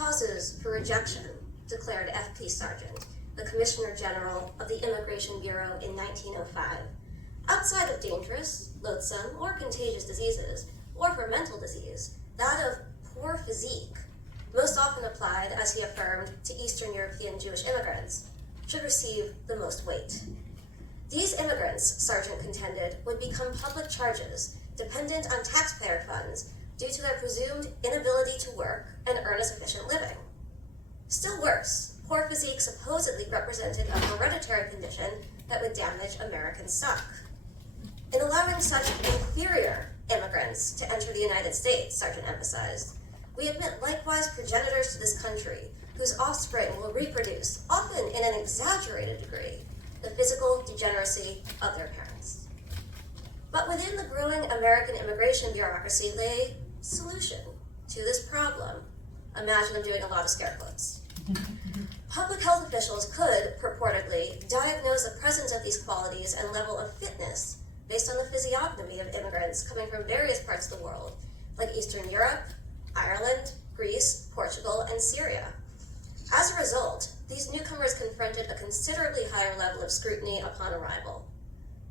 causes for rejection, declared F.P. Sargent, the Commissioner General of the Immigration Bureau in 1905, outside of dangerous, loathsome, or contagious diseases, or for mental disease, that of poor physique, most often applied, as he affirmed, to Eastern European Jewish immigrants, should receive the most weight. These immigrants, Sargent contended, would become public charges, dependent on taxpayer funds, due to their presumed inability to work and earn a sufficient living. Still worse, poor physique supposedly represented a hereditary condition that would damage American stock. In allowing such inferior immigrants to enter the United States, Sargent emphasized, we admit likewise progenitors to this country whose offspring will reproduce, often in an exaggerated degree, the physical degeneracy of their parents. But within the growing American immigration bureaucracy lay solution to this problem. Imagine I'm doing a lot of scare quotes. Public health officials could, purportedly, diagnose the presence of these qualities and level of fitness based on the physiognomy of immigrants coming from various parts of the world, like Eastern Europe, Ireland, Greece, Portugal, and Syria. As a result, these newcomers confronted a considerably higher level of scrutiny upon arrival.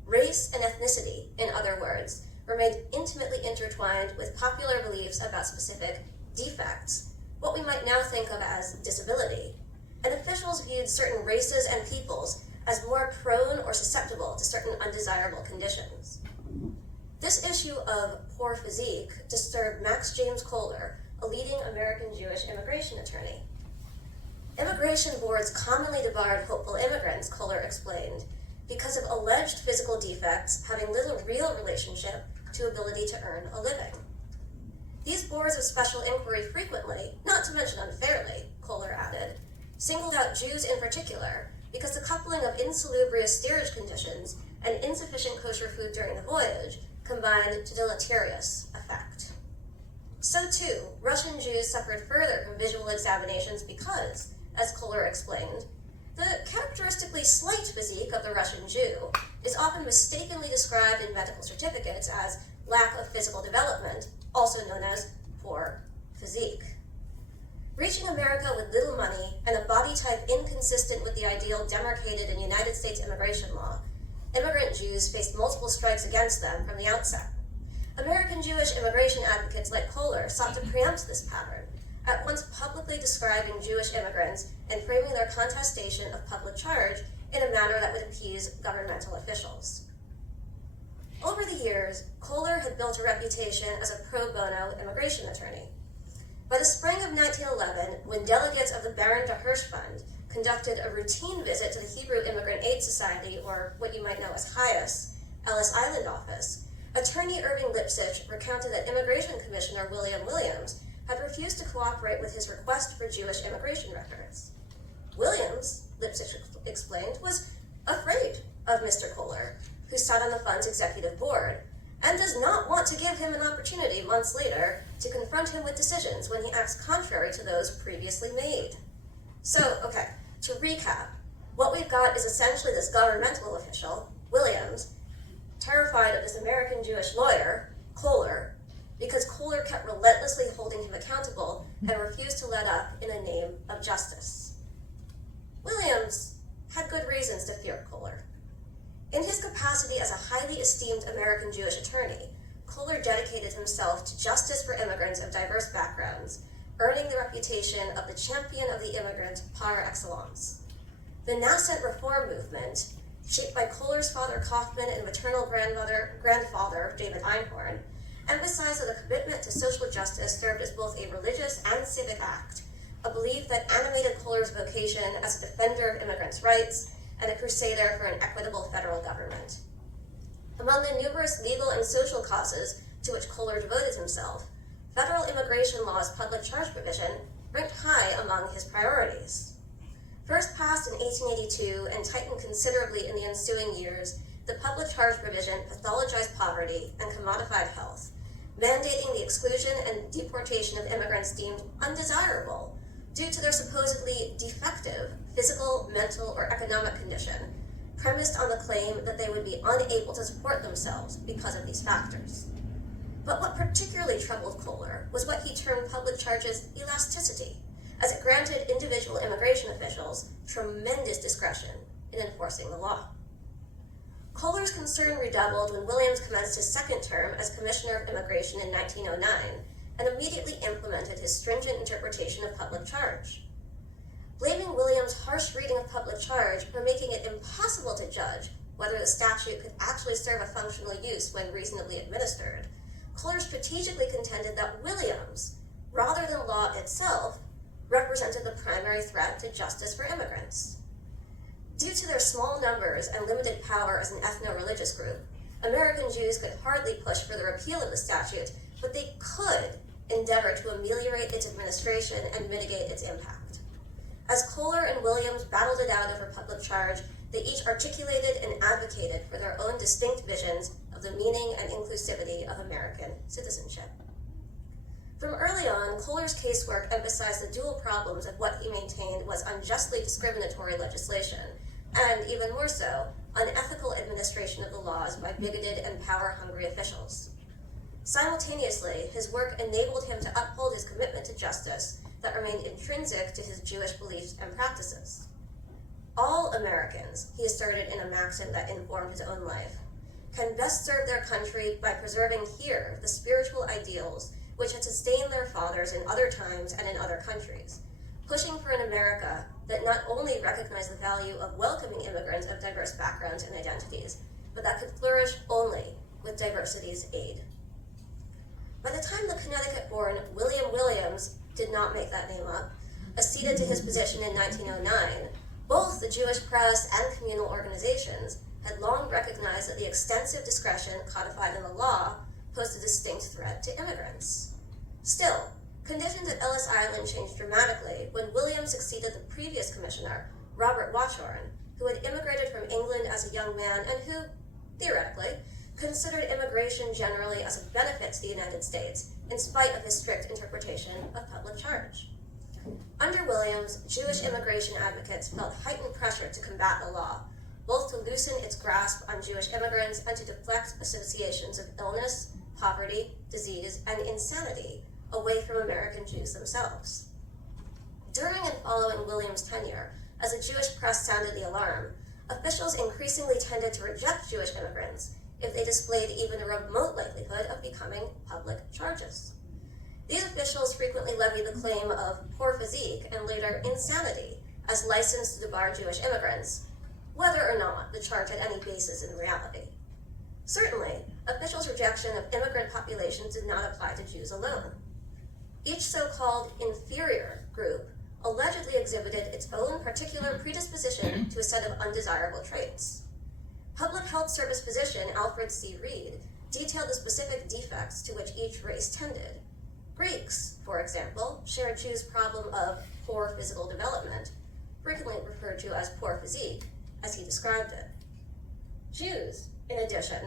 Race and ethnicity, in other words, remained intimately intertwined with popular beliefs about specific defects, what we might now think of as disability, and officials viewed certain races and peoples as more prone or susceptible to certain undesirable conditions. This issue of poor physique disturbed Max James Kohler, a leading American Jewish immigration attorney. Immigration boards commonly debarred hopeful immigrants, Kohler explained, because of alleged physical defects having little real relationship to ability to earn a living. These boards of special inquiry frequently, not to mention unfairly, Kohler added, singled out Jews in particular because the coupling of insalubrious steerage conditions and insufficient kosher food during the voyage combined to deleterious effect. So too, Russian Jews suffered further from visual examinations because, as Kohler explained, the characteristically slight physique of the Russian Jew is often mistakenly described in medical certificates as lack of physical development, also known as poor physique. Reaching America with little money and a body type inconsistent with the ideal demarcated in United States immigration law, immigrant Jews faced multiple strikes against them from the outset. American Jewish immigration advocates like Kohler sought to preempt this pattern, at once publicly describing Jewish immigrants and framing their contestation of public charge in a manner that would appease governmental officials. Over the years, Kohler had built a reputation as a pro bono immigration attorney. By the spring of 1911, when delegates of the Baron de Hirsch Fund conducted a routine visit to the Hebrew Immigrant Aid Society, or what you might know as HIAS, Ellis Island office, attorney Irving Lipsitch recounted that Immigration Commissioner William Williams had refused to cooperate with his request for Jewish immigration records. Williams, Lipsitch explained, was afraid of Mr. Kohler, who sat on the fund's executive board, and does not want to give him an opportunity months later to confront him with decisions when he acts contrary to those previously made. So, okay, to recap, what we've got is essentially this governmental official, Williams, terrified of this American Jewish lawyer, Kohler, because Kohler kept relentlessly holding him accountable and refused to let up in the name of justice. Williams had good reasons to fear Kohler. In his capacity as a highly esteemed American Jewish attorney, Kohler dedicated himself to justice for immigrants of diverse backgrounds, earning the reputation of the champion of the immigrant par excellence. The nascent reform movement, shaped by Kohler's father Kaufman and maternal grandfather David Einhorn, emphasized that a commitment to social justice served as both a religious and civic act, a belief that animated Kohler's vocation as a defender of immigrants' rights and a crusader for an equitable federal government. Among the numerous legal and social causes to which Kohler devoted himself, federal immigration law's public charge provision ranked high among his priorities. First passed in 1882 and tightened considerably in the ensuing years, the public charge provision pathologized poverty and commodified health, mandating the exclusion and deportation of immigrants deemed undesirable due to their supposedly defective physical, mental, or economic condition, premised on the claim that they would be unable to support themselves because of these factors. But what particularly troubled Kohler was what he termed public charge's elasticity, as it granted individual immigration officials tremendous discretion in enforcing the law. Kohler's concern redoubled when Williams commenced his second term as Commissioner of Immigration in 1909 and immediately implemented his stringent interpretation of public charge. Blaming Williams' harsh reading of public charge for making it impossible to judge whether the statute could actually serve a functional use when reasonably administered, Kohler strategically contended that Williams, rather than law itself, represented the primary threat to justice for immigrants. Due to their small numbers and limited power as an ethno-religious group, American Jews could hardly push for the repeal of the statute, but they could endeavor to ameliorate its administration and mitigate its impact. As Kohler and Williams battled it out over public charge, they each articulated and advocated for their own distinct visions of the meaning and inclusivity of American citizenship. From early on, Kohler's casework emphasized the dual problems of what he maintained was unjustly discriminatory legislation, and even more so, unethical administration of the laws by bigoted and power-hungry officials. Simultaneously, his work enabled him to uphold his commitment to justice that remained intrinsic to his Jewish beliefs and practices. All Americans, he asserted in a maxim that informed his own life, can best serve their country by preserving here the spiritual ideals which had sustained their fathers in other times and in other countries, pushing for an America that not only recognized the value of welcoming immigrants of diverse backgrounds and identities, but that could flourish only with diversity's aid. By the time the Connecticut-born William Williams did not make that name up, acceded to his position in 1909, both the Jewish press and communal organizations had long recognized that the extensive discretion codified in the law posed a distinct threat to immigrants. Still, conditions at Ellis Island changed dramatically when Williams succeeded the previous commissioner, Robert Washorn, who had immigrated from England as a young man and who, theoretically, considered immigration generally as a benefit to the United States, in spite of his strict interpretation of public charge. Under Williams, Jewish immigration advocates felt heightened pressure to combat the law, both to loosen its grasp on Jewish immigrants and to deflect associations of illness, poverty, disease, and insanity away from American Jews themselves. During and following Williams' tenure, as the Jewish press sounded the alarm, officials increasingly tended to reject Jewish immigrants if they displayed even a remote likelihood of becoming public charges. These officials frequently levied the claim of poor physique and later insanity as license to debar Jewish immigrants, whether or not the charge had any basis in reality. Certainly, officials' rejection of immigrant populations did not apply to Jews alone. Each so-called inferior group allegedly exhibited its own particular predisposition to a set of undesirable traits. Public Health Service physician Alfred C. Reed detailed the specific defects to which each race tended. Greeks, for example, shared Jews' problem of poor physical development, frequently referred to as poor physique, as he described it. Jews, in addition,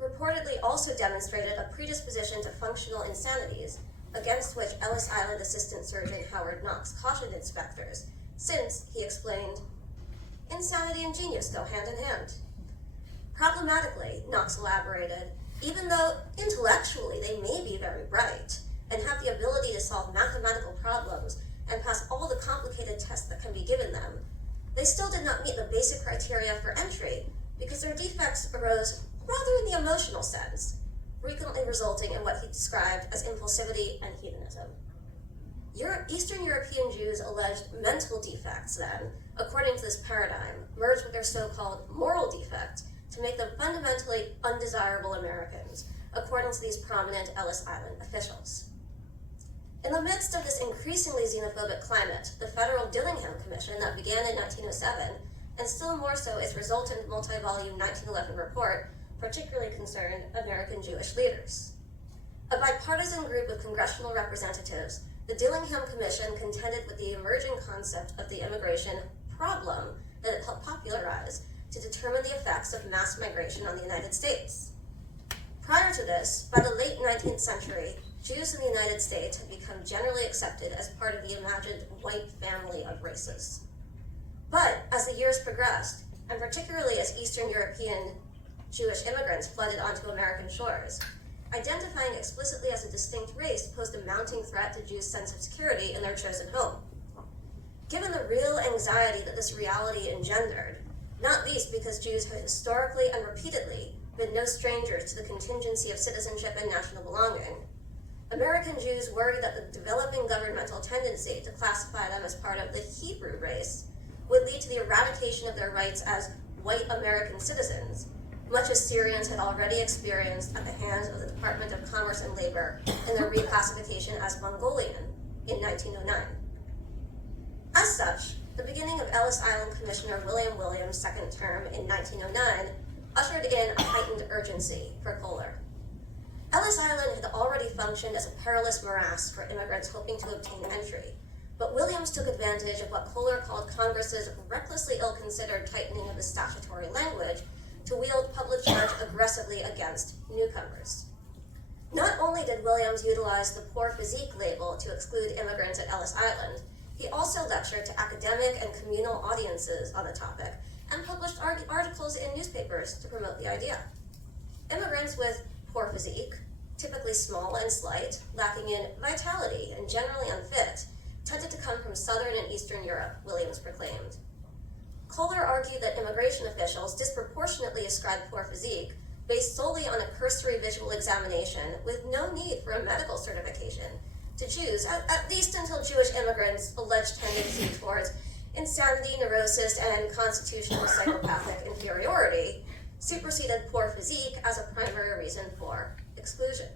reportedly also demonstrated a predisposition to functional insanities, against which Ellis Island Assistant Surgeon Howard Knox cautioned inspectors, since, he explained, insanity and genius go hand in hand. Problematically, Knox elaborated, even though intellectually they may be very bright and have the ability to solve mathematical problems and pass all the complicated tests that can be given them, they still did not meet the basic criteria for entry because their defects arose rather in the emotional sense, frequently resulting in what he described as impulsivity and hedonism. Eastern European Jews alleged mental defects then, according to this paradigm, merged with their so-called moral defect to make them fundamentally undesirable Americans, according to these prominent Ellis Island officials. In the midst of this increasingly xenophobic climate, the Federal Dillingham Commission that began in 1907, and still more so its resultant multi-volume 1911 report, particularly concerned American Jewish leaders. A bipartisan group of congressional representatives, the Dillingham Commission contended with the emerging concept of the immigration problem that it helped popularize to determine the effects of mass migration on the United States. Prior to this, by the late 19th century, Jews in the United States had become generally accepted as part of the imagined white family of races. But as the years progressed, and particularly as Eastern European Jewish immigrants flooded onto American shores, identifying explicitly as a distinct race posed a mounting threat to Jews' sense of security in their chosen home. Given the real anxiety that this reality engendered, not least because Jews had historically and repeatedly been no strangers to the contingency of citizenship and national belonging, American Jews worried that the developing governmental tendency to classify them as part of the Hebrew race would lead to the eradication of their rights as white American citizens, much as Syrians had already experienced at the hands of the Department of Commerce and Labor in their reclassification as Mongolian in 1909. As such, the beginning of Ellis Island Commissioner William Williams' second term in 1909 ushered in a heightened urgency for Kohler. Ellis Island had already functioned as a perilous morass for immigrants hoping to obtain entry, but Williams took advantage of what Kohler called Congress's recklessly ill-considered tightening of the statutory language to wield public charge aggressively against newcomers. Not only did Williams utilize the poor physique label to exclude immigrants at Ellis Island, he also lectured to academic and communal audiences on the topic and published articles in newspapers to promote the idea. Immigrants with poor physique, typically small and slight, lacking in vitality and generally unfit, tended to come from Southern and Eastern Europe, Williams proclaimed. Kohler argued that immigration officials disproportionately ascribed poor physique based solely on a cursory visual examination with no need for a medical certification to Jews, at least until Jewish immigrants' alleged tendency towards insanity, neurosis, and constitutional psychopathic inferiority superseded poor physique as a primary reason for exclusion.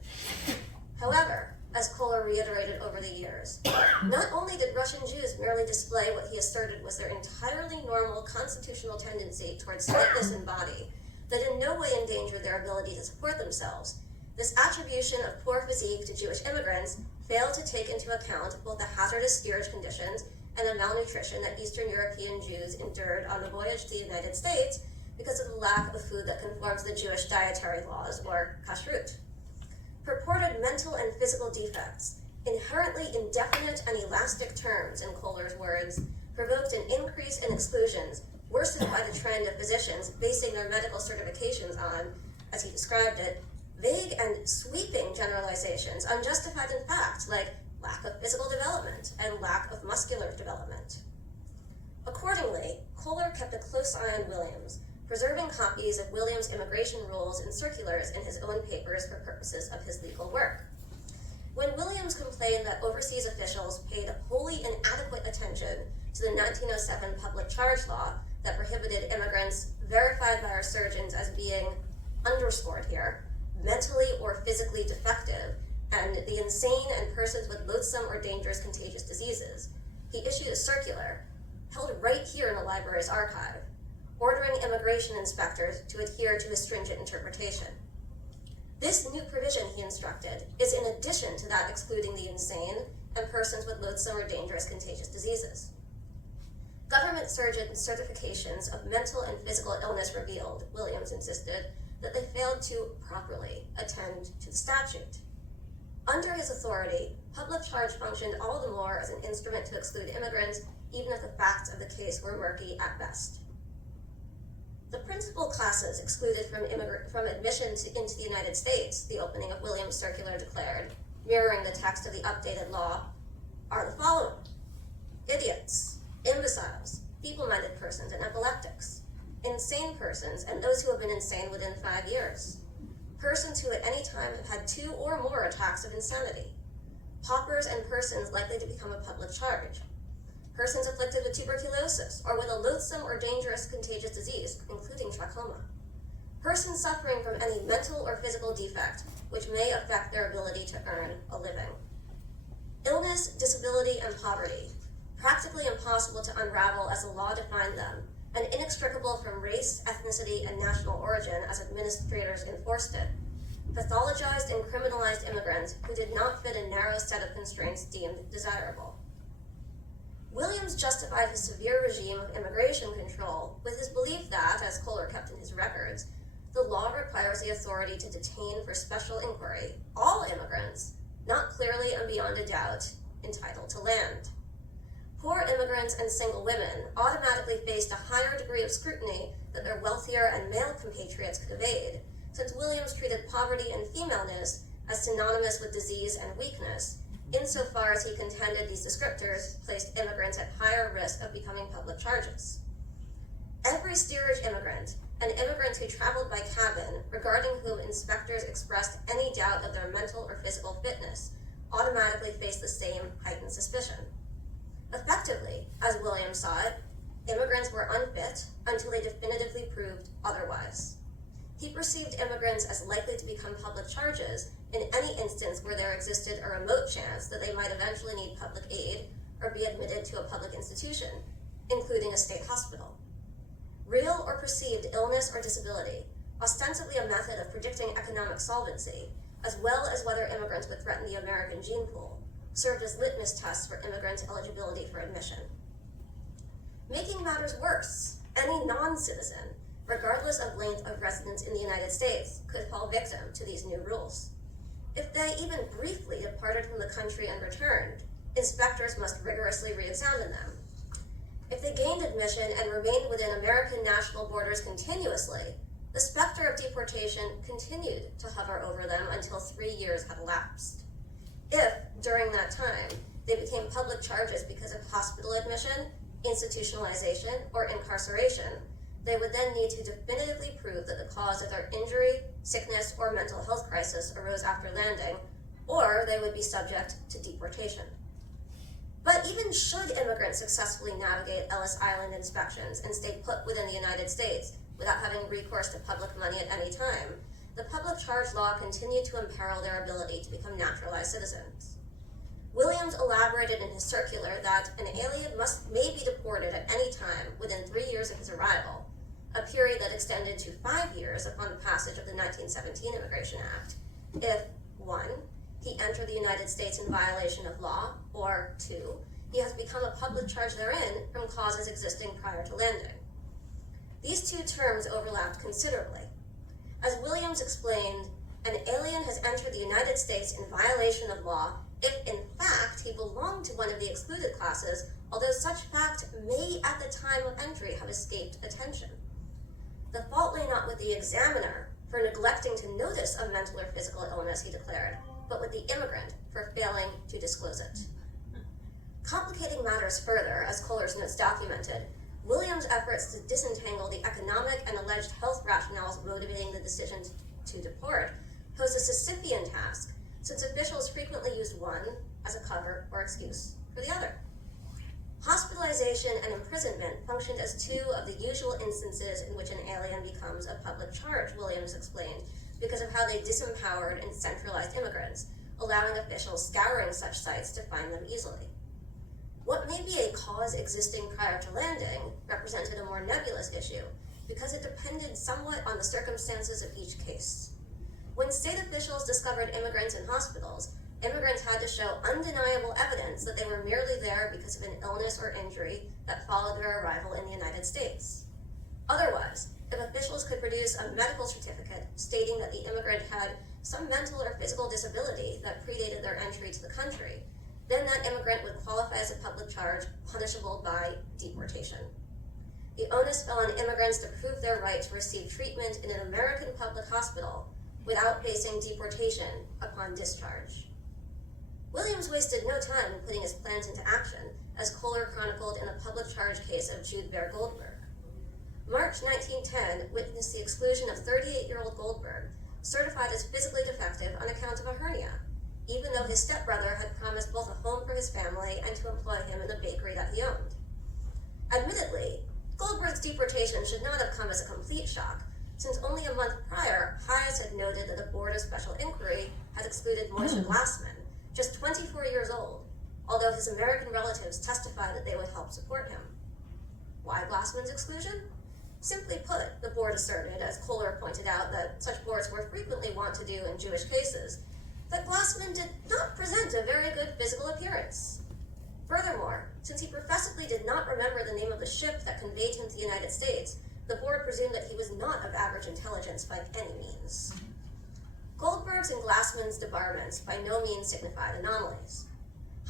However, as Kohler reiterated over the years, not only did Russian Jews merely display what he asserted was their entirely normal constitutional tendency towards slightness in body that in no way endangered their ability to support themselves, this attribution of poor physique to Jewish immigrants failed to take into account both the hazardous steerage conditions and the malnutrition that Eastern European Jews endured on the voyage to the United States because of the lack of food that conforms to the Jewish dietary laws, or kashrut. Purported mental and physical defects, inherently indefinite and elastic terms, in Kohler's words, provoked an increase in exclusions worsened by the trend of physicians basing their medical certifications on, as he described it, vague and sweeping generalizations, unjustified in fact, like lack of physical development and lack of muscular development. Accordingly, Kohler kept a close eye on Williams, preserving copies of Williams' immigration rules and circulars in his own papers for purposes of his legal work. When Williams complained that overseas officials paid wholly inadequate attention to the 1907 public charge law that prohibited immigrants verified by our surgeons as being, underscored here, mentally or physically defective, and the insane and persons with loathsome or dangerous contagious diseases, he issued a circular, held right here in the library's archive, ordering immigration inspectors to adhere to his stringent interpretation. This new provision, he instructed, is in addition to that excluding the insane and persons with loathsome or dangerous contagious diseases. Government surgeons' certifications of mental and physical illness revealed, Williams insisted, that they failed to properly attend to the statute. Under his authority, public charge functioned all the more as an instrument to exclude immigrants, even if the facts of the case were murky at best. The principal classes excluded from admission into the United States, the opening of Williams' circular declared, mirroring the text of the updated law, are the following: idiots, imbeciles, feeble-minded persons and epileptics, insane persons and those who have been insane within 5 years, persons who at any time have had 2 or more attacks of insanity, paupers and persons likely to become a public charge, persons afflicted with tuberculosis or with a loathsome or dangerous contagious disease, including trachoma, persons suffering from any mental or physical defect which may affect their ability to earn a living. Illness, disability, and poverty, practically impossible to unravel as the law defined them, and inextricable from race, ethnicity, and national origin as administrators enforced it, pathologized and criminalized immigrants who did not fit a narrow set of constraints deemed desirable. Williams justified his severe regime of immigration control with his belief that, as Kohler kept in his records, the law requires the authority to detain for special inquiry all immigrants, not clearly and beyond a doubt entitled to land. Poor immigrants and single women automatically faced a higher degree of scrutiny that their wealthier and male compatriots could evade, since Williams treated poverty and femaleness as synonymous with disease and weakness, insofar as he contended these descriptors placed immigrants at higher risk of becoming public charges. Every steerage immigrant and immigrants who traveled by cabin, regarding whom inspectors expressed any doubt of their mental or physical fitness, automatically faced the same heightened suspicion. Effectively, as Williams saw it, immigrants were unfit until they definitively proved otherwise. He perceived immigrants as likely to become public charges in any instance where there existed a remote chance that they might eventually need public aid or be admitted to a public institution, including a state hospital. Real or perceived illness or disability, ostensibly a method of predicting economic solvency, as well as whether immigrants would threaten the American gene pool, served as litmus tests for immigrants' eligibility for admission. Making matters worse, any non-citizen, regardless of length of residence in the United States, could fall victim to these new rules. If they even briefly departed from the country and returned, inspectors must rigorously re-examine them. If they gained admission and remained within American national borders continuously, the specter of deportation continued to hover over them until 3 years had elapsed. If, during that time, they became public charges because of hospital admission, institutionalization, or incarceration, they would then need to definitively prove that the cause of their injury, sickness, or mental health crisis arose after landing, or they would be subject to deportation. But even should immigrants successfully navigate Ellis Island inspections and stay put within the United States without having recourse to public money at any time, the public charge law continued to imperil their ability to become naturalized citizens. Williams elaborated in his circular that an alien may be deported at any time within 3 years of his arrival, a period that extended to 5 years upon the passage of the 1917 Immigration Act, if 1. He entered the United States in violation of law, or 2. He has become a public charge therein from causes existing prior to landing. These two terms overlapped considerably. As Williams explained, an alien has entered the United States in violation of law if, in fact, he belonged to one of the excluded classes, although such fact may at the time of entry have escaped attention. The fault lay not with the examiner for neglecting to notice a mental or physical illness, he declared, but with the immigrant for failing to disclose it. Complicating matters further, as Kohler's notes documented, Williams' efforts to disentangle the economic and alleged health rationales motivating the decision to deport posed a Sisyphean task, since officials frequently used one as a cover or excuse for the other. Hospitalization and imprisonment functioned as two of the usual instances in which an alien becomes a public charge, Williams explained, because of how they disempowered and centralized immigrants, allowing officials scouring such sites to find them easily. What may be a cause existing prior to landing represented a more nebulous issue, because it depended somewhat on the circumstances of each case. When state officials discovered immigrants in hospitals, immigrants had to show undeniable evidence that they were merely there because of an illness or injury that followed their arrival in the United States. Otherwise, if officials could produce a medical certificate stating that the immigrant had some mental or physical disability that predated their entry to the country, then that immigrant would qualify as a public charge punishable by deportation. The onus fell on immigrants to prove their right to receive treatment in an American public hospital without facing deportation upon discharge. Williams wasted no time in putting his plans into action, as Kohler chronicled in the public charge case of Jude Bear Goldberg. March 1910 witnessed the exclusion of 38-year-old Goldberg, certified as physically defective on account of a hernia, even though his stepbrother had promised both a home for his family and to employ him in the bakery that he owned. Admittedly, Goldberg's deportation should not have come as a complete shock, since only a month prior, Hayes had noted that the Board of Special Inquiry had excluded Moishe Glassman, just 24 years old, although his American relatives testified that they would help support him. Why Glassman's exclusion? Simply put, the board asserted, as Kohler pointed out that such boards were frequently wont to do in Jewish cases, that Glassman did not present a very good physical appearance. Furthermore, since he professedly did not remember the name of the ship that conveyed him to the United States, the board presumed that he was not of average intelligence by any means. Goldberg's and Glassman's debarments by no means signified anomalies.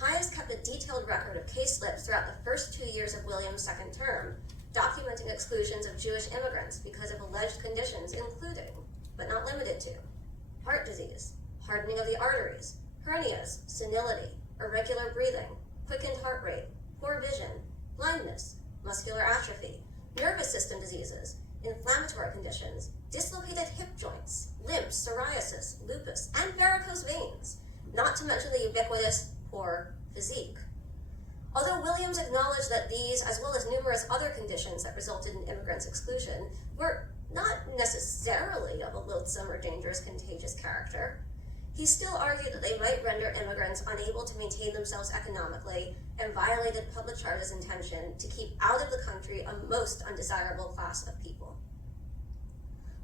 Hayes kept a detailed record of case slips throughout the first 2 years of Williams' second term, documenting exclusions of Jewish immigrants because of alleged conditions including, but not limited to, heart disease, hardening of the arteries, hernias, senility, irregular breathing, quickened heart rate, poor vision, blindness, muscular atrophy, nervous system diseases, inflammatory conditions, dislocated hip joints, limps, psoriasis, lupus, and varicose veins, not to mention the ubiquitous poor physique. Although Williams acknowledged that these, as well as numerous other conditions that resulted in immigrants' exclusion, were not necessarily of a loathsome or dangerous contagious character, he still argued that they might render immigrants unable to maintain themselves economically and violated public charge's intention to keep out of the country a most undesirable class of people.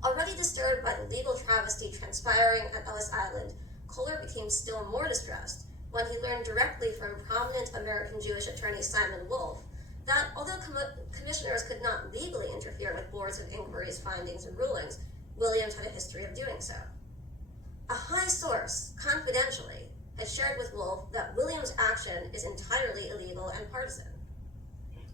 Already disturbed by the legal travesty transpiring at Ellis Island, Kohler became still more distressed when he learned directly from prominent American Jewish attorney Simon Wolf that although commissioners could not legally interfere with boards of inquiry's findings and rulings, Williams had a history of doing so. A high source, confidentially, had shared with Wolf that Williams' action is entirely illegal and partisan.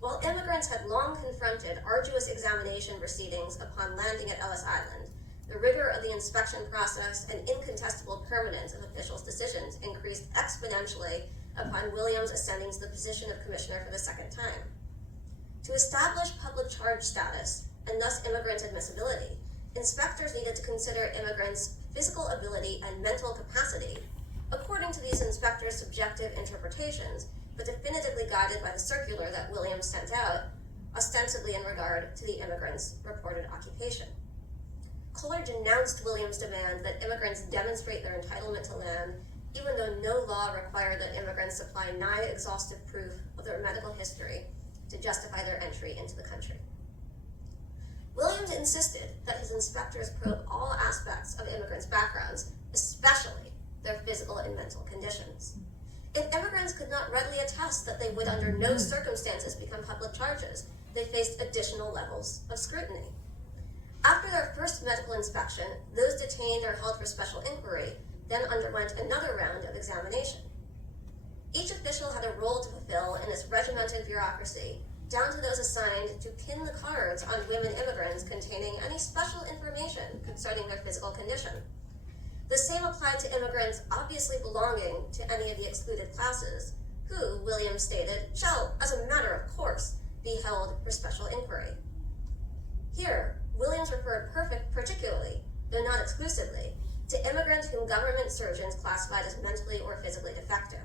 While immigrants had long confronted arduous examination proceedings upon landing at Ellis Island, the rigor of the inspection process and incontestable permanence of officials' decisions increased exponentially upon Williams ascending to the position of commissioner for the second time. To establish public charge status, and thus immigrants' admissibility, inspectors needed to consider immigrants' physical ability and mental capacity, according to these inspectors' subjective interpretations, but definitively guided by the circular that Williams sent out, ostensibly in regard to the immigrants' reported occupation. Kohler denounced Williams' demand that immigrants demonstrate their entitlement to land, even though no law required that immigrants supply nigh exhaustive proof of their medical history to justify their entry into the country. Williams insisted that his inspectors probe all aspects of immigrants' backgrounds, especially their physical and mental conditions. If immigrants could not readily attest that they would under no circumstances become public charges, they faced additional levels of scrutiny. After their first medical inspection, those detained or held for special inquiry then underwent another round of examination. Each official had a role to fulfill in this regimented bureaucracy, down to those assigned to pin the cards on women immigrants containing any special information concerning their physical condition. The same applied to immigrants obviously belonging to any of the excluded classes, who, Williams stated, shall, as a matter of course, be held for special inquiry. Here, Williams referred particularly, though not exclusively, to immigrants whom government surgeons classified as mentally or physically defective.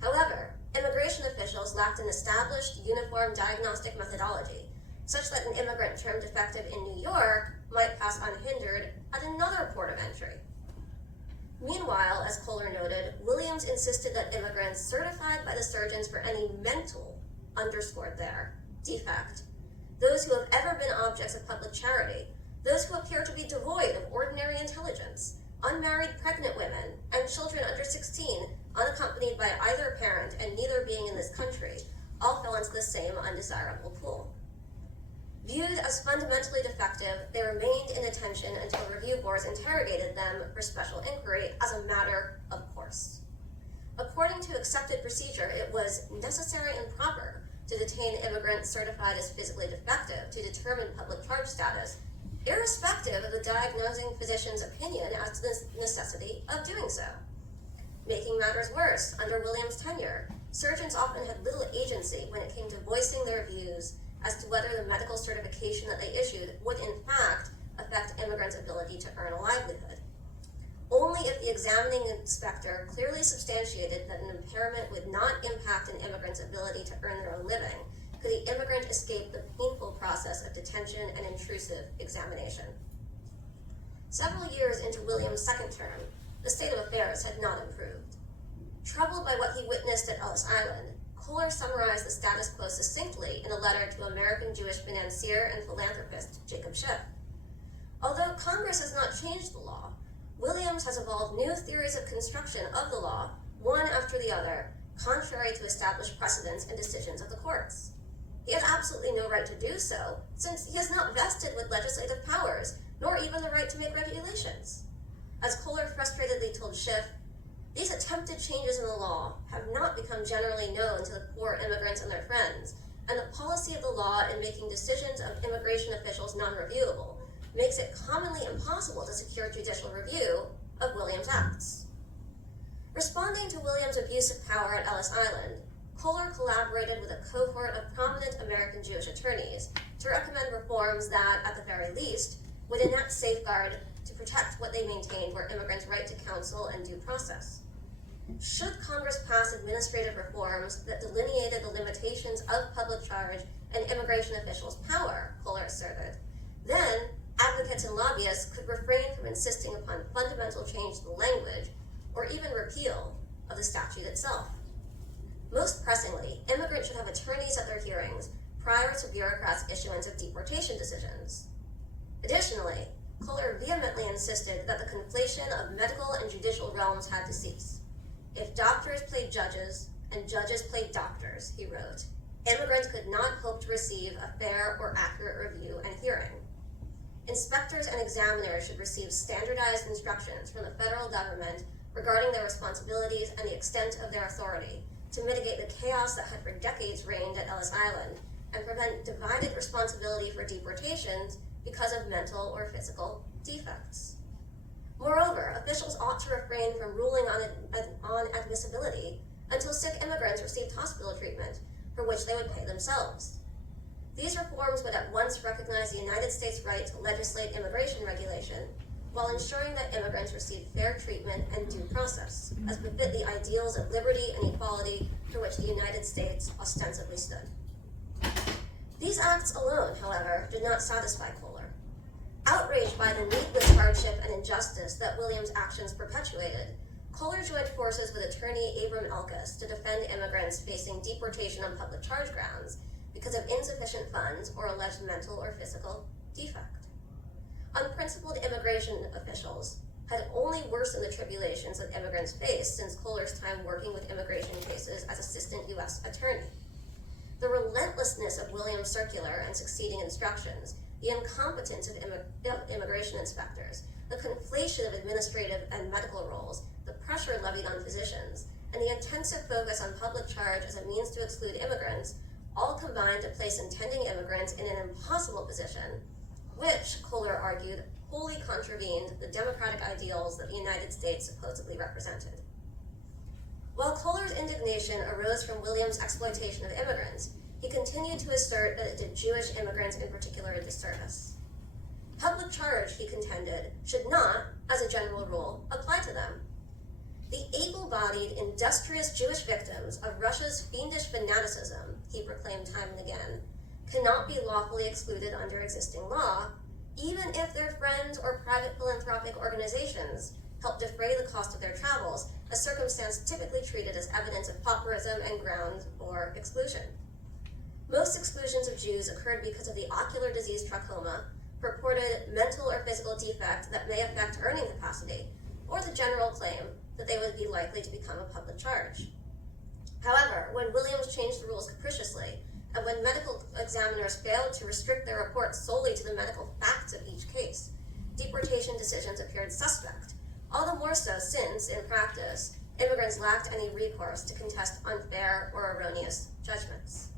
However, immigration officials lacked an established, uniform diagnostic methodology, such that an immigrant termed defective in New York might pass unhindered at another port of entry. Meanwhile, as Kohler noted, Williams insisted that immigrants certified by the surgeons for any mental, underscored there, defect, those who have ever been objects of public charity, those who appear to be devoid of ordinary intelligence, unmarried pregnant women, and children under 16, unaccompanied by either parent and neither being in this country, all fell into the same undesirable pool. Viewed as fundamentally defective, they remained in detention until review boards interrogated them for special inquiry as a matter of course. According to accepted procedure, it was necessary and proper to detain immigrants certified as physically defective to determine public charge status, irrespective of the diagnosing physician's opinion as to the necessity of doing so. Making matters worse, under Williams' tenure, surgeons often had little agency when it came to voicing their views as to whether the medical certification that they issued would in fact affect immigrants' ability to earn a livelihood. Only if the examining inspector clearly substantiated that an impairment would not impact an immigrant's ability to earn their own living could the immigrant escape the painful process of detention and intrusive examination. Several years into Williams' second term, the state of affairs had not improved. Troubled by what he witnessed at Ellis Island, Kohler summarized the status quo succinctly in a letter to American Jewish financier and philanthropist Jacob Schiff. Although Congress has not changed the law, Williams has evolved new theories of construction of the law, one after the other, contrary to established precedents and decisions of the courts. He has absolutely no right to do so, since he is not vested with legislative powers, nor even the right to make regulations. As Kohler frustratedly told Schiff, these attempted changes in the law have not become generally known to the poor immigrants and their friends, and the policy of the law in making decisions of immigration officials non-reviewable makes it commonly impossible to secure judicial review of Williams' acts. Responding to Williams' abuse of power at Ellis Island, Kohler collaborated with a cohort of prominent American Jewish attorneys to recommend reforms that, at the very least, would enact safeguards to protect what they maintained were immigrants' right to counsel and due process. Should Congress pass administrative reforms that delineated the limitations of public charge and immigration officials' power, Kohler asserted, then advocates and lobbyists could refrain from insisting upon fundamental change to the language or even repeal of the statute itself. Most pressingly, immigrants should have attorneys at their hearings prior to bureaucrats' issuance of deportation decisions. Additionally, Kohler vehemently insisted that the conflation of medical and judicial realms had to cease. If doctors played judges and judges played doctors, he wrote, immigrants could not hope to receive a fair or accurate review and hearing. Inspectors and examiners should receive standardized instructions from the federal government regarding their responsibilities and the extent of their authority to mitigate the chaos that had for decades reigned at Ellis Island and prevent divided responsibility for deportations because of mental or physical defects. Moreover, officials ought to refrain from ruling on admissibility until sick immigrants received hospital treatment for which they would pay themselves. These reforms would at once recognize the United States' right to legislate immigration regulation while ensuring that immigrants receive fair treatment and due process, as befit the ideals of liberty and equality for which the United States ostensibly stood. These acts alone, however, did not satisfy Kohler. Outraged by the needless hardship and injustice that Williams' actions perpetuated, Kohler joined forces with attorney Abram Ellis to defend immigrants facing deportation on public charge grounds because of insufficient funds or alleged mental or physical defect. Unprincipled immigration officials had only worsened the tribulations that immigrants faced since Kohler's time working with immigration cases as assistant U.S. attorney. The relentlessness of Williams' circular and succeeding instructions, the incompetence of immigration inspectors, the conflation of administrative and medical roles, the pressure levied on physicians, and the intensive focus on public charge as a means to exclude immigrants all combined to place intending immigrants in an impossible position, which, Kohler argued, wholly contravened the democratic ideals that the United States supposedly represented. While Kohler's indignation arose from Williams' exploitation of immigrants, he continued to assert that it did Jewish immigrants in particular a disservice. Public charge, he contended, should not, as a general rule, apply to them. The able-bodied, industrious Jewish victims of Russia's fiendish fanaticism, he proclaimed time and again, cannot be lawfully excluded under existing law, even if their friends or private philanthropic organizations help defray the cost of their travels, a circumstance typically treated as evidence of pauperism and grounds for exclusion. Most exclusions of Jews occurred because of the ocular disease trachoma, purported mental or physical defect that may affect earning capacity, or the general claim that they would be likely to become a public charge. However, when Williams changed the rules capriciously, and when medical examiners failed to restrict their reports solely to the medical facts of each case, deportation decisions appeared suspect, all the more so since, in practice, immigrants lacked any recourse to contest unfair or erroneous judgments.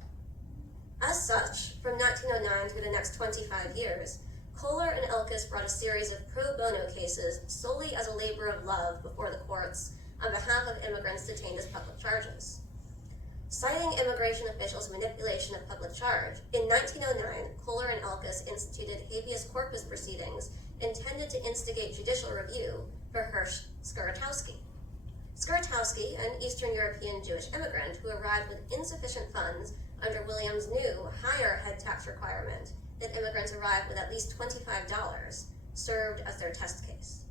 As such, from 1909 through the next 25 years, Kohler and Ellis brought a series of pro bono cases solely as a labor of love before the courts on behalf of immigrants detained as public charges. Citing immigration officials' manipulation of public charge, in 1909, Kohler and Ellis instituted habeas corpus proceedings intended to instigate judicial review for Hirsch Skuratowski. Skuratowski, an Eastern European Jewish immigrant who arrived with insufficient funds under Williams' new, higher head tax requirement that immigrants arrive with at least $25, served as their test case.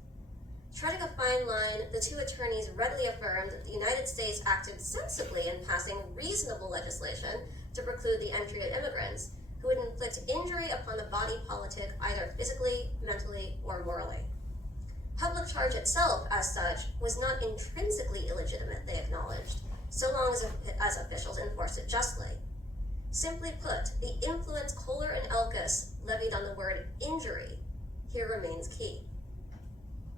Treading a fine line, the two attorneys readily affirmed that the United States acted sensibly in passing reasonable legislation to preclude the entry of immigrants who would inflict injury upon the body politic either physically, mentally, or morally. Public charge itself, as such, was not intrinsically illegitimate, they acknowledged, so long as officials enforced it justly. Simply put, the influence Kohler and Ellis levied on the word injury here remains key.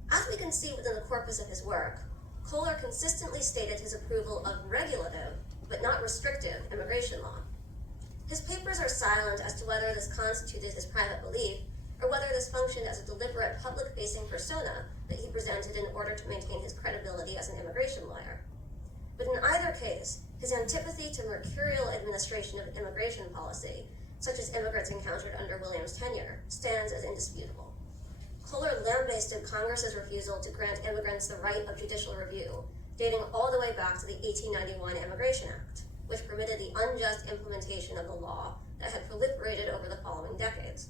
As we can see within the corpus of his work, Kohler consistently stated his approval of regulative, but not restrictive, immigration law. His papers are silent as to whether this constituted his private belief or whether this functioned as a deliberate public-facing persona that he presented in order to maintain his credibility as an immigration lawyer. But in either case, his antipathy to mercurial administration of immigration policy, such as immigrants encountered under Williams' tenure, stands as indisputable. Kohler lambasted Congress's refusal to grant immigrants the right of judicial review, dating all the way back to the 1891 Immigration Act, which permitted the unjust implementation of the law that had proliferated over the following decades.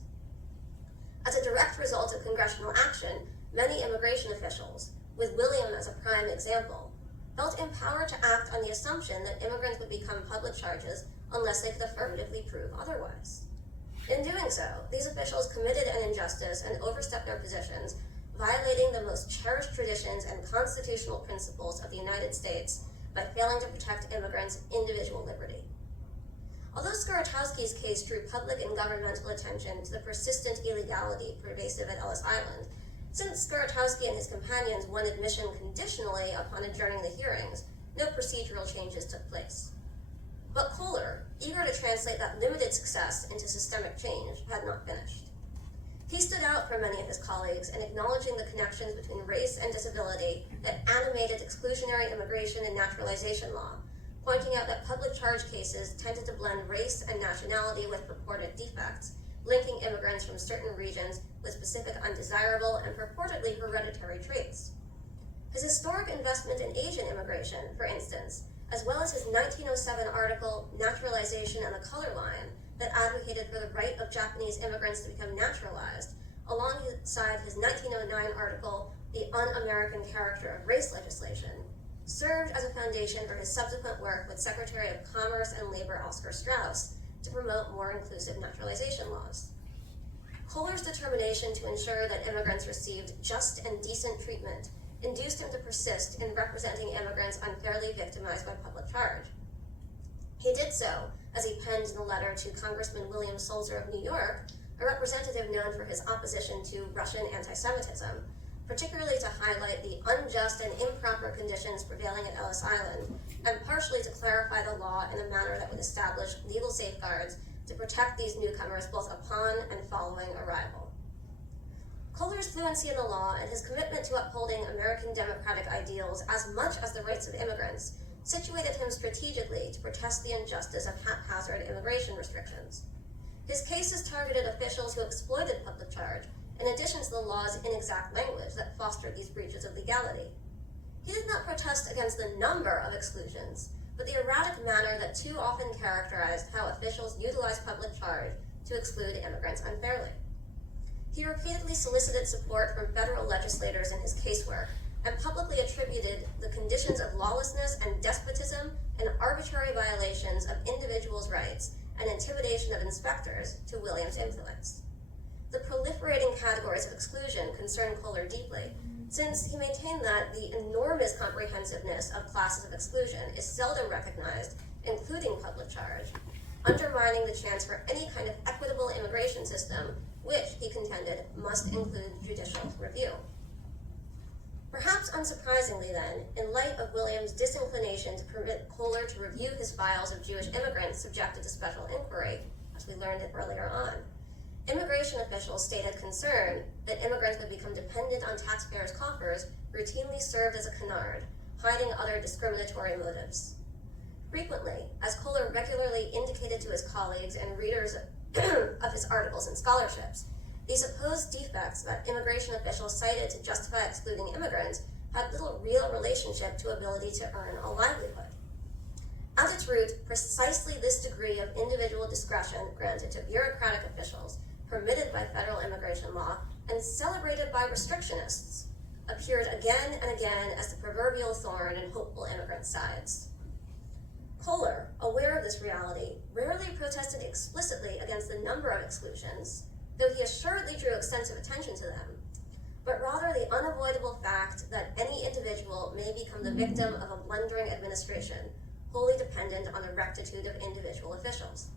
As a direct result of congressional action, many immigration officials, with William as a prime example, felt empowered to act on the assumption that immigrants would become public charges unless they could affirmatively prove otherwise. In doing so, these officials committed an injustice and overstepped their positions, violating the most cherished traditions and constitutional principles of the United States by failing to protect immigrants' individual liberty. Although Skaratowski's case drew public and governmental attention to the persistent illegality pervasive at Ellis Island, since Skaratowski and his companions won admission conditionally upon adjourning the hearings, no procedural changes took place. But Kohler, eager to translate that limited success into systemic change, had not finished. He stood out from many of his colleagues in acknowledging the connections between race and disability that animated exclusionary immigration and naturalization law, pointing out that public charge cases tended to blend race and nationality with purported defects, linking immigrants from certain regions with specific undesirable and purportedly hereditary traits. His historic investment in Asian immigration, for instance, as well as his 1907 article, Naturalization and the Color Line, that advocated for the right of Japanese immigrants to become naturalized, alongside his 1909 article, The Un-American Character of Race Legislation, served as a foundation for his subsequent work with Secretary of Commerce and Labor Oscar Strauss to promote more inclusive naturalization laws. Kohler's determination to ensure that immigrants received just and decent treatment induced him to persist in representing immigrants unfairly victimized by public charge. He did so, as he penned in a letter to Congressman William Sulzer of New York, a representative known for his opposition to Russian anti-Semitism, particularly to highlight the unjust and improper conditions prevailing at Ellis Island, and partially to clarify the law in a manner that would establish legal safeguards to protect these newcomers both upon and following arrival. Kohler's fluency in the law and his commitment to upholding American democratic ideals as much as the rights of immigrants situated him strategically to protest the injustice of haphazard immigration restrictions. His cases targeted officials who exploited public charge, in addition to the law's inexact language that fostered these breaches of legality. He did not protest against the number of exclusions, but the erratic manner that too often characterized how officials utilized public charge to exclude immigrants unfairly. He repeatedly solicited support from federal legislators in his casework and publicly attributed the conditions of lawlessness and despotism and arbitrary violations of individuals' rights and intimidation of inspectors to Williams' influence. The proliferating categories of exclusion concerned Kohler deeply, since he maintained that the enormous comprehensiveness of classes of exclusion is seldom recognized, including public charge, undermining the chance for any kind of equitable immigration system, which, he contended, must include judicial review. Perhaps unsurprisingly then, in light of Williams' disinclination to permit Kohler to review his files of Jewish immigrants subjected to special inquiry, as we learned it earlier on, immigration officials stated concern that immigrants would become dependent on taxpayers' coffers routinely served as a canard, hiding other discriminatory motives. Frequently, as Kohler regularly indicated to his colleagues and readers of his articles and scholarships, the supposed defects that immigration officials cited to justify excluding immigrants had little real relationship to ability to earn a livelihood. At its root, precisely this degree of individual discretion granted to bureaucratic officials, permitted by federal immigration law, and celebrated by restrictionists, appeared again and again as the proverbial thorn in hopeful immigrants' sides. Kohler, aware of this reality, rarely protested explicitly against the number of exclusions, though he assuredly drew extensive attention to them, but rather the unavoidable fact that any individual may become the victim of a blundering administration, wholly dependent on the rectitude of individual officials.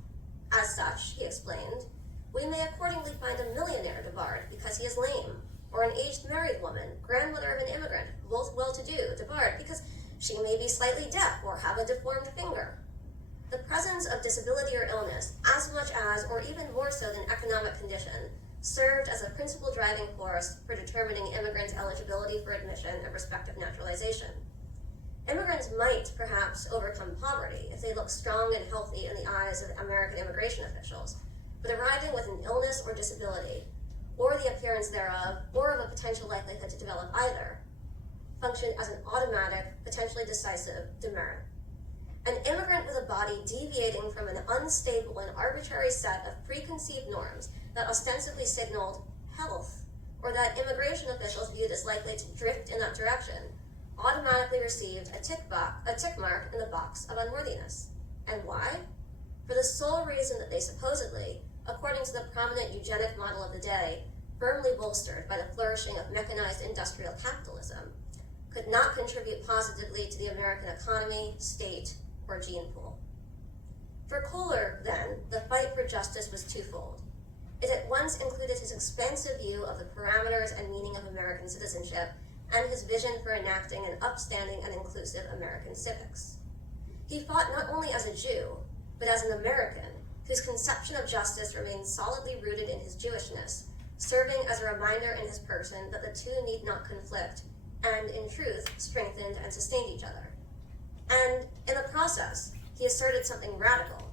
As such, he explained, we may accordingly find a millionaire debarred because he is lame, or an aged married woman, grandmother of an immigrant, both well-to-do, debarred because she may be slightly deaf or have a deformed finger. The presence of disability or illness, as much as, or even more so than economic condition, served as a principal driving force for determining immigrants' eligibility for admission and prospective naturalization. Immigrants might perhaps overcome poverty if they look strong and healthy in the eyes of American immigration officials, but arriving with an illness or disability, or the appearance thereof, or of a potential likelihood to develop either, function as an automatic, potentially decisive demerit. An immigrant with a body deviating from an unstable and arbitrary set of preconceived norms that ostensibly signaled health, or that immigration officials viewed as likely to drift in that direction, automatically received a tick mark in the box of unworthiness. And why? For the sole reason that they supposedly, according to the prominent eugenic model of the day, firmly bolstered by the flourishing of mechanized industrial capitalism, could not contribute positively to the American economy, state, or gene pool. For Kohler, then, the fight for justice was twofold. It at once included his expansive view of the parameters and meaning of American citizenship and his vision for enacting an upstanding and inclusive American civics. He fought not only as a Jew, but as an American whose conception of justice remained solidly rooted in his Jewishness, serving as a reminder in his person that the two need not conflict and, in truth, strengthened and sustained each other. And in the process, he asserted something radical,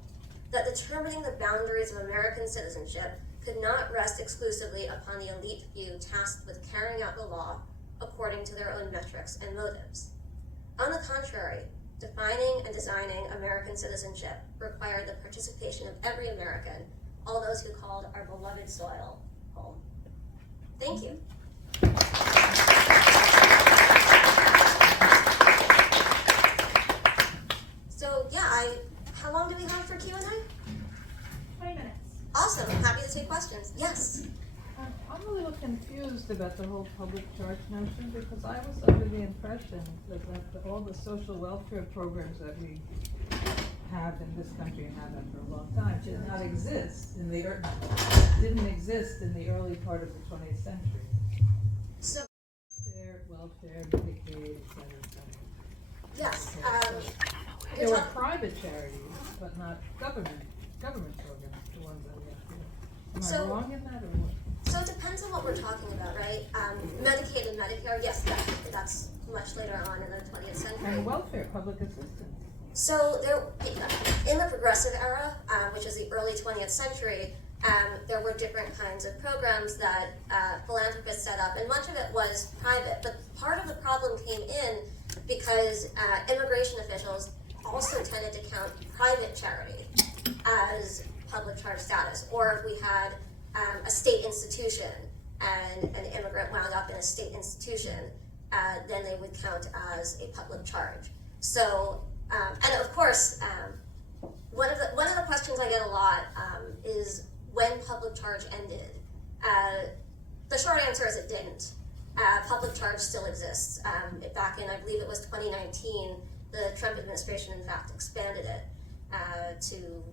that determining the boundaries of American citizenship could not rest exclusively upon the elite few tasked with carrying out the law according to their own metrics and motives. On the contrary, defining and designing American citizenship required the participation of every American, all those who called our beloved soil home. Thank you. So yeah, how long do we have for Q&A? 20 minutes. Awesome, happy to take questions. Yes? I'm a little confused about the whole public charge notion, because I was under the impression that all the social welfare programs that we have in this country and have had for a long time did not exist didn't exist in the early part of the 20th century. So, Welfare, Medicaid, et cetera. yes. There were private charities, but not government programs, the ones that we have here. Am I wrong in that, or what? So it depends on what we're talking about, right? Medicaid and Medicare, yes, that's much later on in the 20th century. And welfare, public assistance. So in the progressive era, which is the early 20th century, there were different kinds of programs that philanthropists set up, and much of it was private. But part of the problem came in because immigration officials also tended to count private charity as public charge status, or if we had a state institution and an immigrant wound up in a state institution, then they would count as a public charge. So, and of course, one of the questions I get a lot is when public charge ended. The short answer is it didn't. Public charge still exists. Back in, I believe it was 2019, the Trump administration, in fact, expanded it to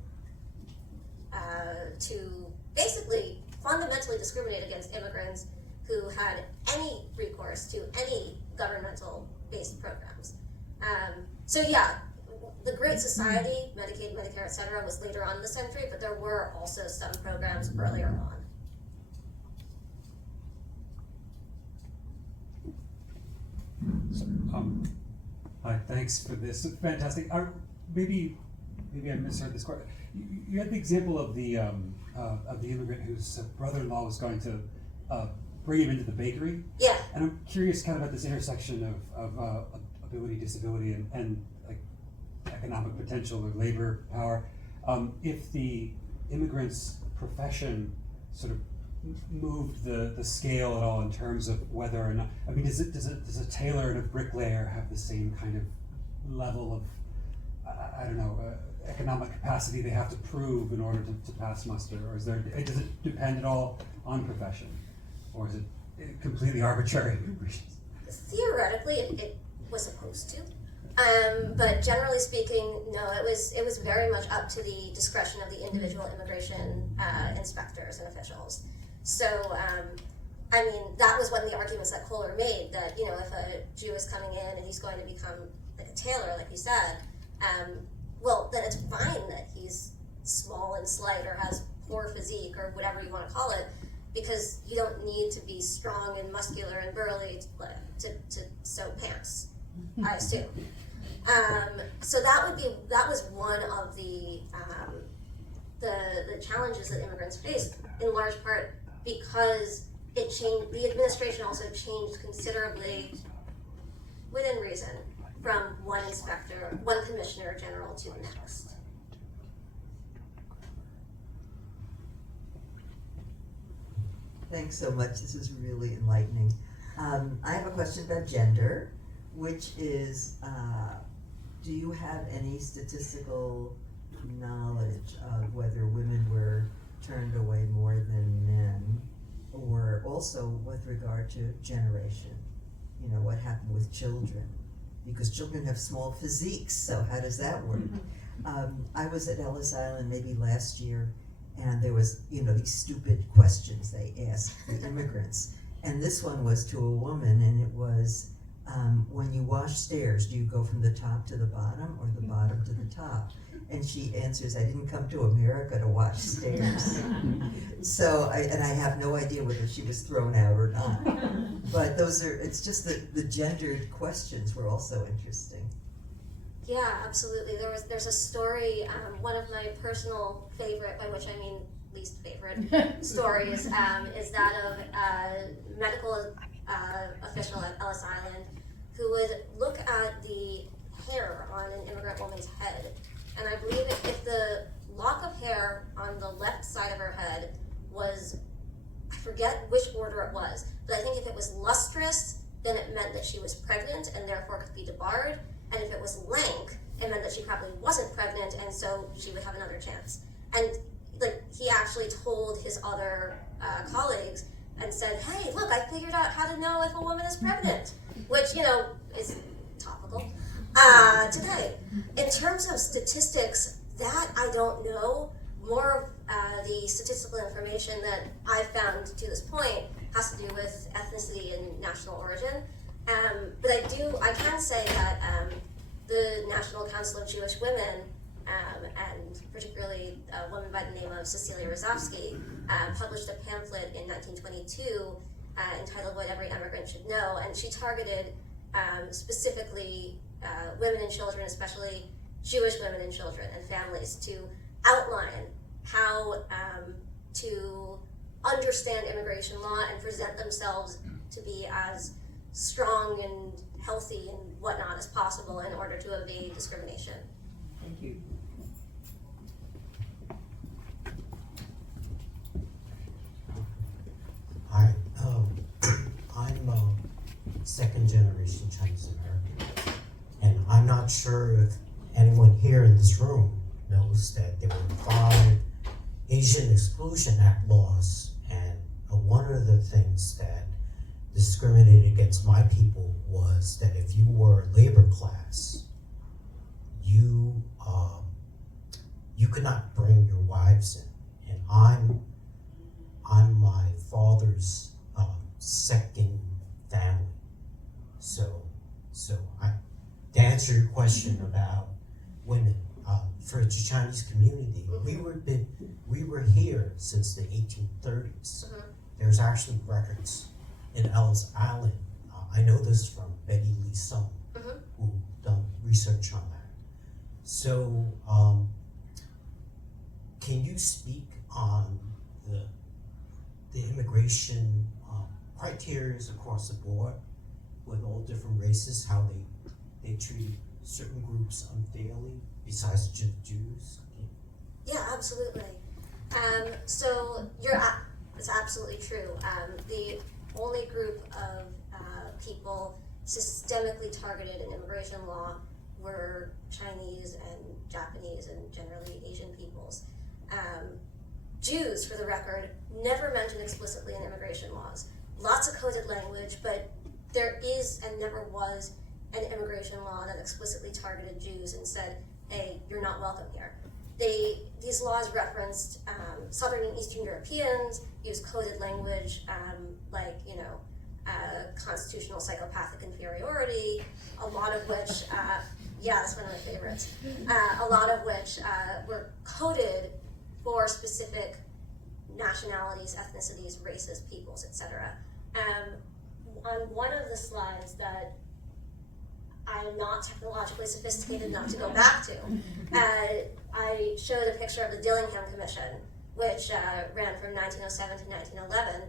basically fundamentally discriminate against immigrants who had any recourse to any governmental-based programs. So yeah, the Great Society, Medicaid, Medicare, etc., was later on in the century, but there were also some programs earlier on. Hi, thanks for this. Fantastic. Maybe I misheard this question. You had the example of the immigrant whose brother-in-law was going to bring him into the bakery. Yeah. And I'm curious kind of at this intersection of ability, disability, and like economic potential or labor power. If the immigrant's profession sort of moved the scale at all in terms of whether or not, I mean, does a tailor and a bricklayer have the same kind of level of, I don't know, economic capacity they have to prove in order to pass muster, or does it depend at all on profession, or is it completely arbitrary? Theoretically, it was supposed to, but generally speaking, no. It was very much up to the discretion of the individual immigration inspectors and officials. So, I mean, that was one of the arguments that Kohler made, that, you know, if a Jew is coming in and he's going to become like a tailor, like you said, well, then it's fine that he's small and slight or has poor physique or whatever you want to call it, because you don't need to be strong and muscular and burly to sew pants, I assume. So that was one of the challenges that immigrants faced, in large part because it changed. The administration also changed considerably, within reason, from one commissioner general to the next. Thanks so much. This is really enlightening. I have a question about gender, which is, do you have any statistical knowledge of whether women were turned away more than men, or also with regard to generation? You know, what happened with children? Because children have small physiques, so how does that work? I was at Ellis Island maybe last year, and there was, these stupid questions they asked the immigrants. And this one was to a woman, and it was, when you wash stairs, do you go from the top to the bottom or the bottom to the top? And she answers, I didn't come to America to wash stairs. So, I have no idea whether she was thrown out or not. But it's just the gendered questions were also interesting. Yeah, absolutely. There's a story, one of my personal favorite, by which I mean least favorite stories, is that of a medical official at Ellis Island who would look at the hair on an immigrant woman's head. And I believe if the lock of hair on the left side of her head was, I forget which order it was, but I think if it was lustrous, then it meant that she was pregnant and therefore could be debarred. And if it was lank, it meant that she probably wasn't pregnant, and so she would have another chance. And he actually told his other colleagues and said, hey, look, I figured out how to know if a woman is pregnant, which, is topical today. In terms of statistics, that I don't know. More of the statistical information that I've found to this point has to do with ethnicity and national origin. But I can say that the National Council of Jewish Women, and particularly a woman by the name of Cecilia Rozovsky, published a pamphlet in 1922 entitled What Every Immigrant Should Know, and she targeted specifically women and children, especially Jewish women and children and families, to outline how to understand immigration law and present themselves to be as strong and healthy and whatnot as possible in order to evade discrimination. Thank you. Hi, I'm a second generation Chinese American, and I'm not sure if anyone here in this room knows that there were 5 Asian Exclusion Act laws, and one of the things that discriminated against my people was that if you were labor class, you could not bring your wives in. And I'm my father's second family. So to answer your question about women, for the Chinese community, we were here since the 1830s. There's actually records in Ellis Island. I know this from Betty Lee Sung, who done research on that. So, can you speak on the immigration criteria across the board with all different races, how they treat certain groups unfairly besides Jews? Yeah, absolutely. So it's absolutely true. The only group of people systemically targeted in immigration law were Chinese and Japanese and generally Asian peoples. Jews, for the record, never mentioned explicitly in immigration laws. Lots of coded language, but there is and never was an immigration law that explicitly targeted Jews and said, hey, you're not welcome here. These laws referenced Southern and Eastern Europeans, used coded language like, constitutional psychopathic inferiority, a lot of which, that's one of my favorites, a lot of which were coded for specific nationalities, ethnicities, races, peoples, etc. On one of the slides that I am not technologically sophisticated enough to go back to, I showed a picture of the Dillingham Commission, which ran from 1907 to 1911,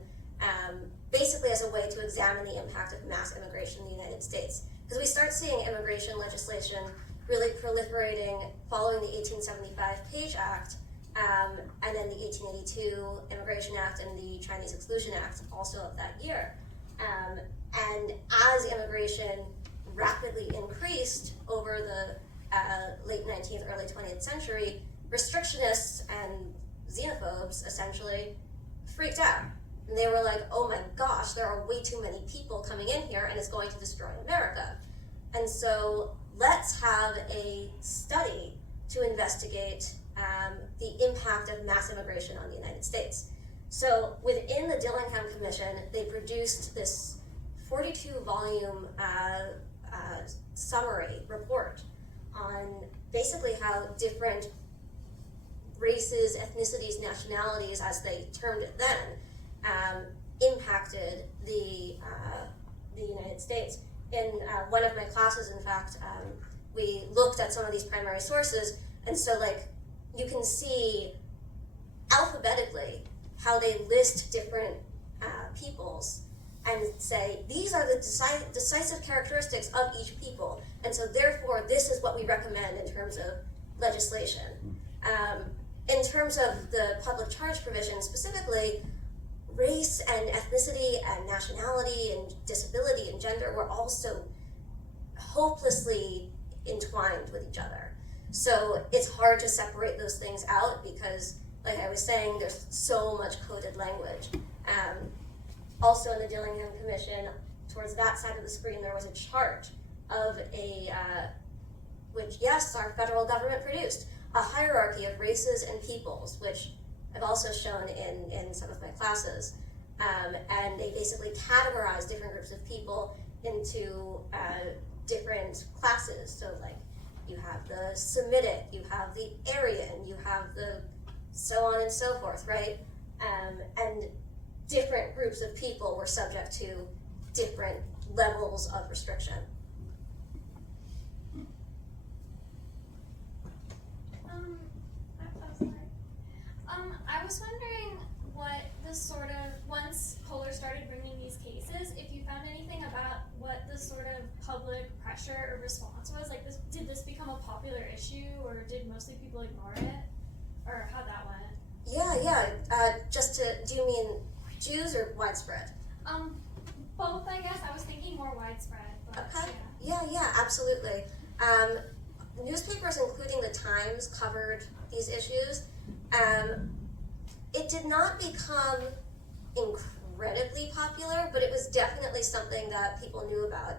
basically as a way to examine the impact of mass immigration in the United States. Because we start seeing immigration legislation really proliferating following the 1875 Page Act, and then the 1882 Immigration Act and the Chinese Exclusion Act also of that year. And as immigration rapidly increased over the late 19th, early 20th century, restrictionists and xenophobes essentially freaked out. And they were like, oh my gosh, there are way too many people coming in here and it's going to destroy America. And so let's have a study to investigate the impact of mass immigration on the United States. So within the Dillingham Commission, they produced this 42-volume summary report on basically how different races, ethnicities, nationalities, as they termed it then, impacted the United States. In one of my classes, in fact, we looked at some of these primary sources, and so like you can see alphabetically how they list different peoples and say, these are the decisive characteristics of each people, and so therefore this is what we recommend in terms of legislation. In terms of the public charge provision specifically, race and ethnicity and nationality and disability and gender were also hopelessly entwined with each other. So it's hard to separate those things out because, like I was saying, there's so much coded language. Also in the Dillingham Commission, towards that side of the screen, there was a chart of which yes, our federal government produced, a hierarchy of races and peoples, which I've also shown in some of my classes. And they basically categorize different groups of people into different classes. So like you have the Semitic, you have the Aryan, you have the so on and so forth, right? And different groups of people were subject to different levels of restriction. I was wondering what the sort of, once Kohler started bringing these cases, if you found anything about what the sort of public pressure or response was, like this, did this become a popular issue or did mostly people ignore it, or how that went? Yeah. Do you mean Jews or widespread? Both, I guess. I was thinking more widespread, but Okay. yeah. Yeah, absolutely. Newspapers, including the Times, covered these issues. It did not become incredibly popular, but it was definitely something that people knew about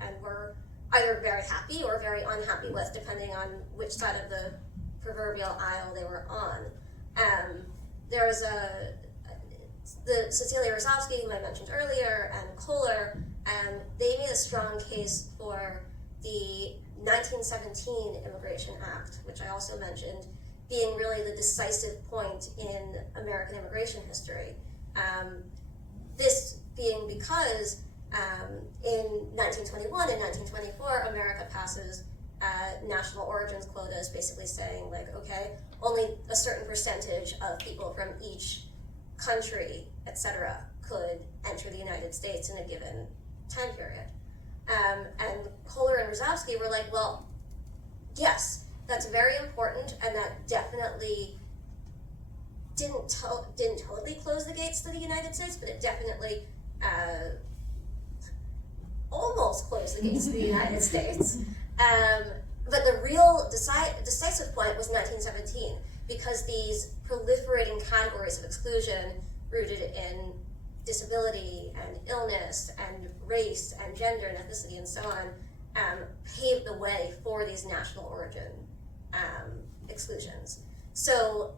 and were either very happy or very unhappy with, depending on which side of the proverbial aisle they were on. There was the Cecilia Rosowski, whom I mentioned earlier, and Kohler, they made a strong case for the 1917 Immigration Act, which I also mentioned, being really the decisive point in American immigration history. This being because in 1921 and 1924, America passes national origins quotas, basically saying like, okay, only a certain percentage of people from each country, etc., could enter the United States in a given time period. And Kohler and Rosowski were like, well, yes, that's very important, and that definitely didn't totally close the gates to the United States, but it definitely almost closed the gates to the United States. But the real decisive point was 1917, because these proliferating categories of exclusion rooted in disability and illness and race and gender and ethnicity and so on paved the way for these national origin exclusions. So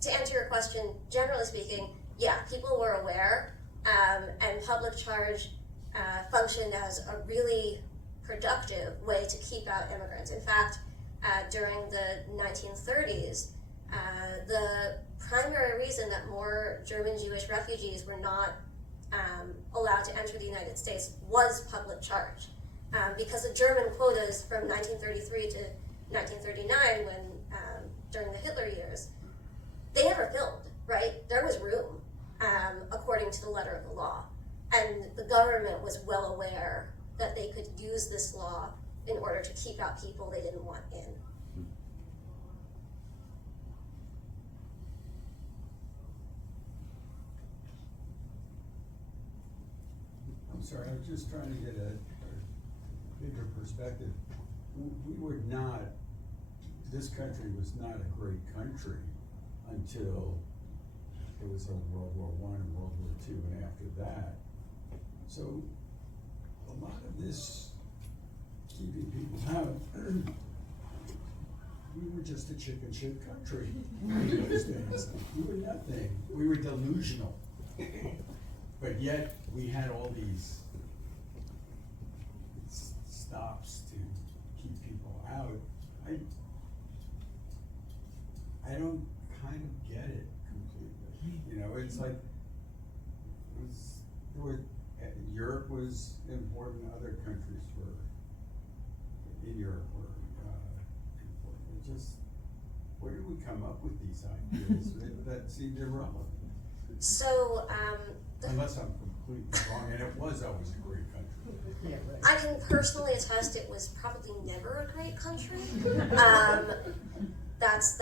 to answer your question, generally speaking, yeah, people were aware, and public charge functioned as a really productive way to keep out immigrants. In fact, during the 1930s, The primary reason that more German Jewish refugees were not allowed to enter the United States was public charge. Because the German quotas from 1933 to 1939, when during the Hitler years, they never filled, right? There was room, according to the letter of the law. And the government was well aware that they could use this law in order to keep out people they didn't want in. I'm sorry, I was just trying to get a bigger perspective. We were not, this country was not a great country until it was in World War I and World War II and after that. So a lot of this keeping people out, we were just a chicken shit country in those days. We were nothing. We were delusional. But yet we had all these stops to keep people out. I don't kind of get it completely. You know, it's like Europe was important. Other countries were in Europe were important. It just, where did we come up with these ideas that seemed irrelevant? So, Unless I'm completely wrong, and it was always a great country. Yeah, right. I can personally attest it was probably never a great country. That's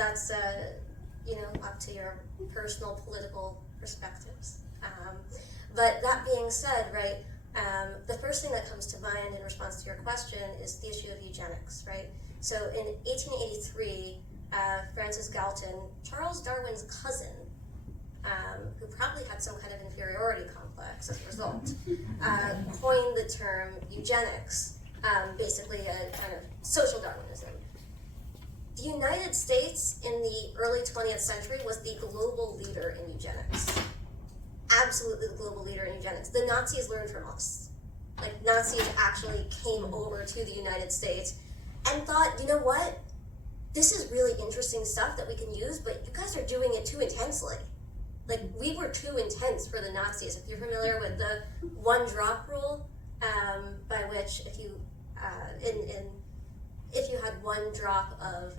up to your personal political perspectives. But that being said, right, the first thing that comes to mind in response to your question is the issue of eugenics, right? So in 1883, Francis Galton, Charles Darwin's cousin, who probably had some kind of inferiority complex as a result, coined the term eugenics, basically a kind of social Darwinism. The United States in the early 20th century was the global leader in eugenics. Absolutely the global leader in eugenics. The Nazis learned from us. Like, Nazis actually came over to the United States and thought, you know what? This is really interesting stuff that we can use, but you guys are doing it too intensely. Like, we were too intense for the Nazis. If you're familiar with the one drop rule, by which if you if you had one drop of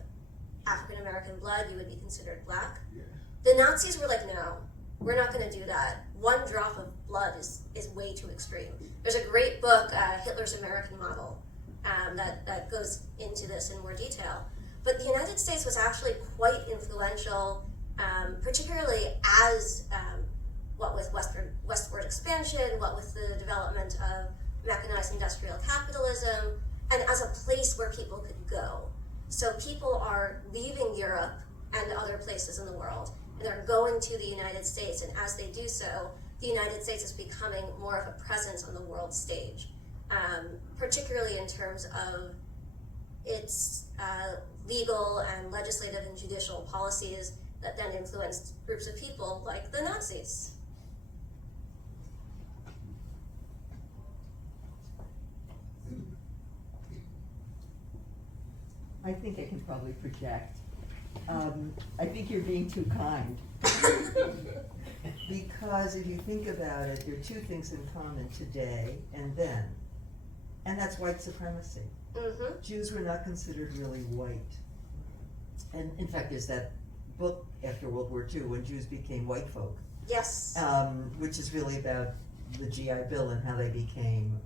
African American blood, you would be considered black. Yeah. The Nazis were like, no, we're not going to do that. One drop of blood is way too extreme. There's a great book, Hitler's American Model, that goes into this in more detail. But the United States was actually quite influential, particularly as what with westward expansion, what with the development of mechanized industrial capitalism, and as a place where people could go. So people are leaving Europe and other places in the world, and they're going to the United States, and as they do so, the United States is becoming more of a presence on the world stage, particularly in terms of its legal and legislative and judicial policies that then influenced groups of people like the Nazis. I think I can probably project. I think you're being too kind. Because if you think about it, there are two things in common today and then. And that's white supremacy. Mm-hmm. Jews were not considered really white. And in fact, there's that book after World War II when Jews became white folk, Yes. which is really about the GI Bill and how they became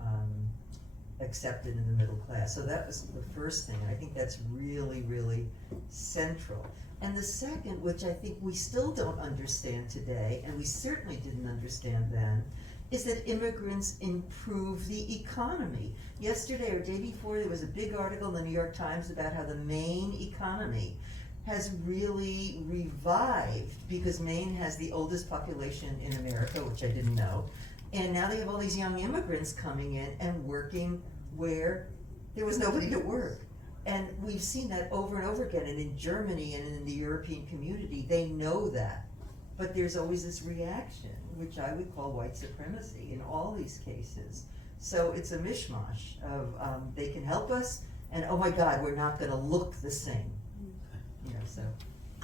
accepted in the middle class. So that was the first thing, and I think that's really, really central. And the second, which I think we still don't understand today, and we certainly didn't understand then, is that immigrants improve the economy. Yesterday or day before, there was a big article in the New York Times about how the Maine economy has really revived because Maine has the oldest population in America, which I didn't know. And now they have all these young immigrants coming in and working where there was nobody to work. And we've seen that over and over again. And in Germany and in the European community, they know that. But there's always this reaction, which I would call white supremacy in all these cases. So it's a mishmash of they can help us, and oh my God, we're not going to look the same. You know, so.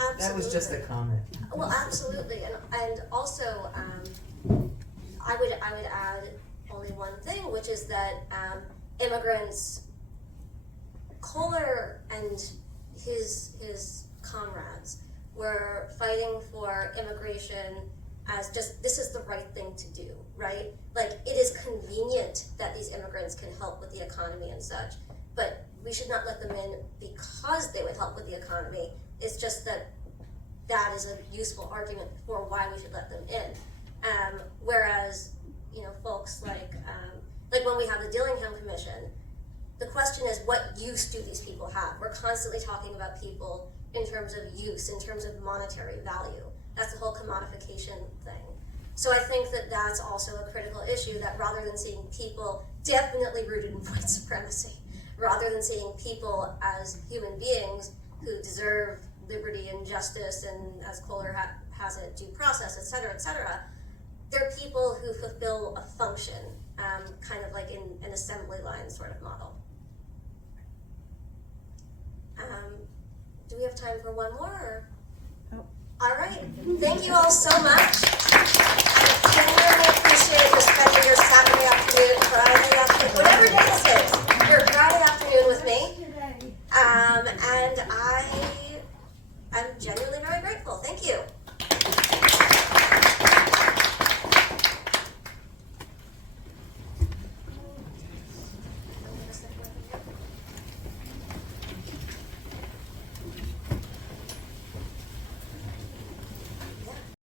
Absolutely. That was just a comment. Well, absolutely, and also, I would add only one thing, which is that immigrants, Kohler and his comrades were fighting for immigration as just, this is the right thing to do, right? Like, it is convenient that these immigrants can help with the economy and such, but we should not let them in because they would help with the economy. It's just that that is a useful argument for why we should let them in. Whereas, you know, folks like when we have the Dillingham Commission, the question is, what use do these people have? We're constantly talking about people in terms of use, in terms of monetary value. That's the whole commodification thing. So I think that that's also a critical issue, that rather than seeing people definitely rooted in white supremacy, rather than seeing people as human beings who deserve liberty and justice, and as Kohler has it, due process, et cetera, they're people who fulfill a function, kind of like in an assembly line sort of model. Do we have time for one more? Or? Oh. All right. Thank you all so much. I genuinely appreciate you spending your Saturday afternoon